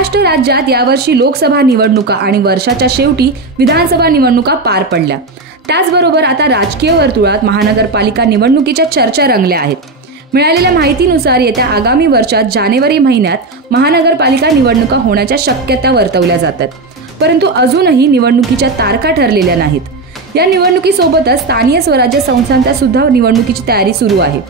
महाराष्ट्र राज्यात यावर्षी लोकसभा निवडणुका आणि वर्षाच्या शेवटी विधानसभा निवडणुका पार पडल्या। त्याचबरोबर आता राजकीय वर्तुळात महानगरपालिका निवडणुकीच्या चर्चा रंगल्या आहेत। मिळालेल्या माहितीनुसार येत्या आगामी वर्षात जानेवारी महिन्यात महानगरपालिका निवडणुका होण्याच्या शक्यता वर्तवल्या जातात, परंतु अजूनही निवडणुकीच्या तारखा ठरलेल्या नाहीत। या निवडणुकीसोबतच स्थानिक स्वराज्य संस्थांच्या सुद्धा निवडणुकीची तयारी सुरू आहे।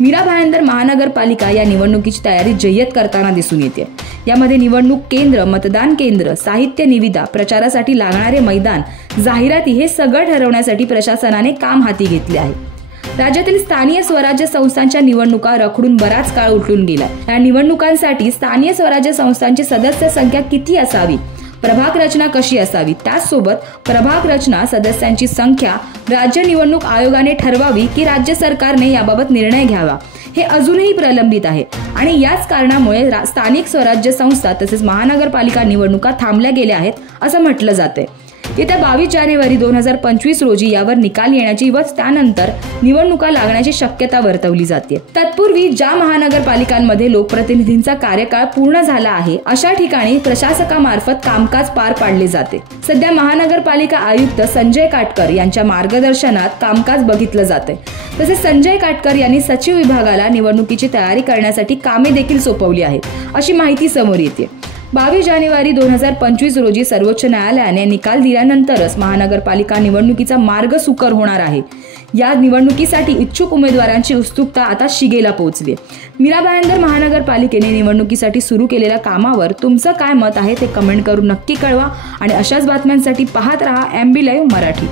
मीरा भाईंदर महानगरपालिका या निवडणुकीची तयारी जय्यत करताना दिसून येते। यामध्ये निवडणूक केंद्र, मतदान केंद्र, साहित्य निविदा, प्रचारासाठी लागणारे मैदान, जाहिराती हे सगळं ठरवण्यासाठी प्रशासनाने काम हाती घेतले आहे। राज्यातील स्थानिक स्वराज्य संस्थांच्या निवडणुका रखडून बराच काळ उलटून गेला। या निवडणुकांसाठी स्थानिक स्वराज्य संस्थांची सदस्य संख्या किती असावी, प्रभाग रचना कशी असावी, त्याचसोबत प्रभाग रचना सदस्यांची संख्या राज्य निवडणूक आयोगाने ठरवावी की राज्य सरकारने याबाबत निर्णय घ्यावा, हे अजूनही प्रलंबित आहे आणि याच कारणामुळे स्थानिक स्वराज्य संस्था तसेच महानगरपालिका निवडणुका थांबल्या गेल्या आहेत असं म्हटलं जाते। येत्या 22 जानेवारी 2025 रोजी यावर निकाल येण्याची व त्यानंतर निवडणुका लागण्याची शक्यता वर्तवली जाते। तत्पूर्वी ज्या महानगरपालिकांमध्ये लोकप्रतिनिधींचा कार्यकाळ पूर्ण झाला आहे अशा ठिकाणी प्रशासकामार्फत कामकाज पार पाडले जाते। सध्या महानगरपालिका आयुक्त संजय काटकर यांच्या मार्गदर्शनात कामकाज बघितलं जाते। तसेच संजय काटकर यांनी सचिव विभागाला निवडणुकीची तयारी करण्यासाठी कामे देखील सोपवली आहेत अशी माहिती समोर येते। 22 जानेवारी 2025 रोजी सर्वोच्च न्यायालयाने निकाल दिल्यानंतरच महानगरपालिका निवडणुकीचा मार्ग सुकर होणार आहे। या निवडणुकीसाठी इच्छुक उमेदवारांची उत्सुकता आता शिगेला पोहोचली। मीरा भाईंदर महानगरपालिकेने निवडणुकीसाठी सुरू केलेल्या कामावर तुमचं काय मत आहे ते कमेंट करून नक्की कळवा आणि अशाच बातम्यांसाठी पाहत रहा MB लाईव्ह मराठी।